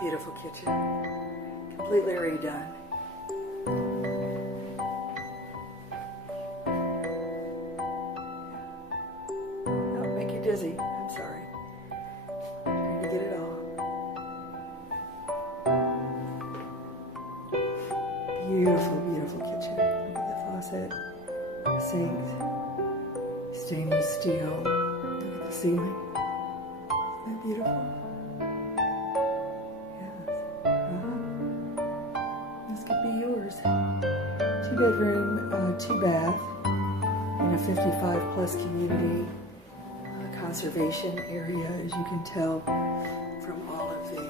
beautiful kitchen, completely redone. That'll make you dizzy. I'm sorry. I'm trying to get it all. Beautiful, beautiful kitchen. Look at the faucet, the sink, stainless steel. Look at the ceiling. Isn't that beautiful? This could be yours. 2-bedroom, 2-bath in a 55-plus community conservation area, as you can tell from all of the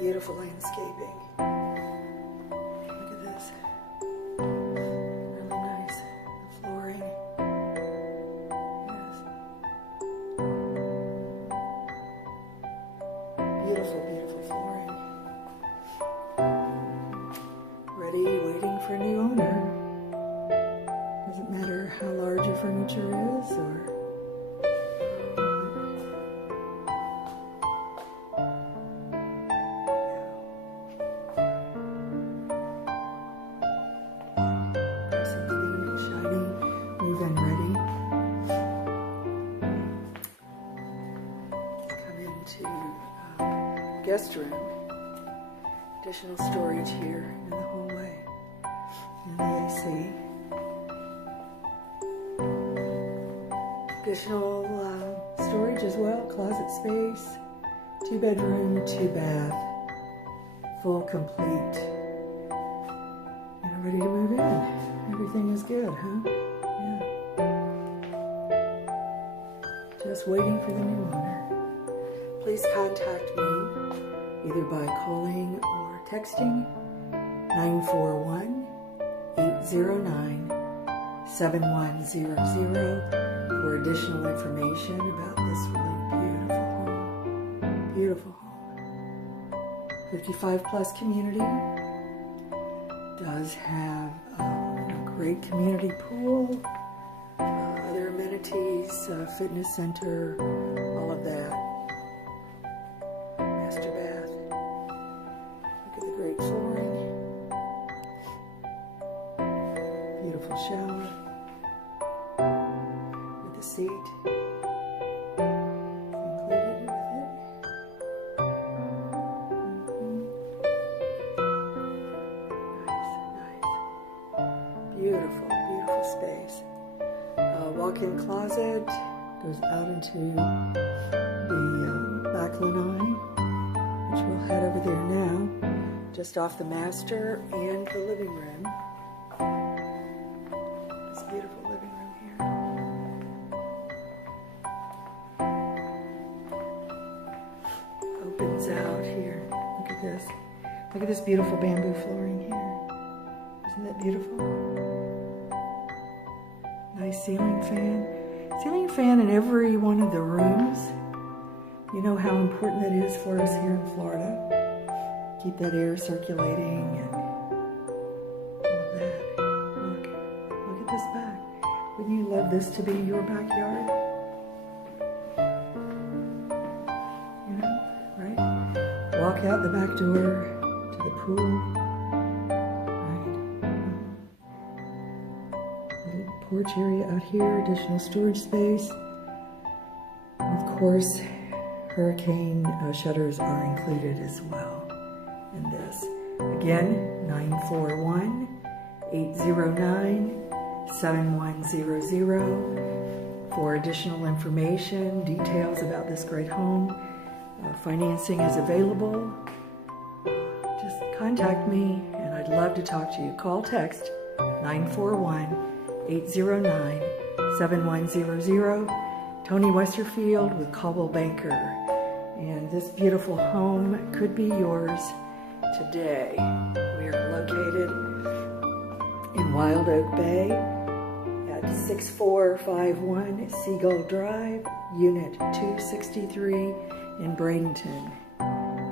beautiful landscaping. Look at this. Really nice. The flooring. Yes. Beautiful, beautiful flooring. Ready, waiting for a new owner. Doesn't matter how large your furniture is or nice and clean and shiny, move-in ready. Come into guest room. Additional storage here in the hallway and the AC. Additional storage as well, closet space, 2-bedroom, 2-bath, full complete. And ready to move in. Everything is good, huh? Yeah. Just waiting for the new owner. Please contact me either by calling or texting 941-809-7100 for additional information about this really beautiful home. Beautiful home. 55-plus community. Does have a great community pool, other amenities, fitness center, all of that. Master bath. Look at the great flooring. Beautiful shower. With a seat. Included with it. Nice, nice. Beautiful, beautiful space. Walk-in closet goes out into the back lanai, which we'll head over there now, just off the master and the living room. This beautiful living room here. Opens out here. Look at this. Look at this beautiful bamboo flooring here. Isn't that beautiful? Nice ceiling fan. Ceiling fan in every one of the rooms. You know how important that is for us here in Florida. Keep that air circulating and all of that. Look at this back. Wouldn't you love this to be your backyard? You know, right? Walk out the back door to the pool. Porch area out here, additional storage space. And of course, hurricane shutters are included as well in this. Again, 941-809-7100 for additional information, details about this great home. Financing is available. Just contact me and I'd love to talk to you. Call, text 941-809-7100. Tony Westerfield with Cobble Banker. And this beautiful home could be yours today. We are located in Wild Oak Bay at 6451 Seagull Drive, Unit 263 in Bradenton,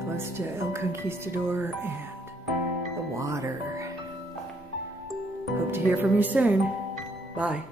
close to El Conquistador and the water. Hope to hear from you soon. Bye.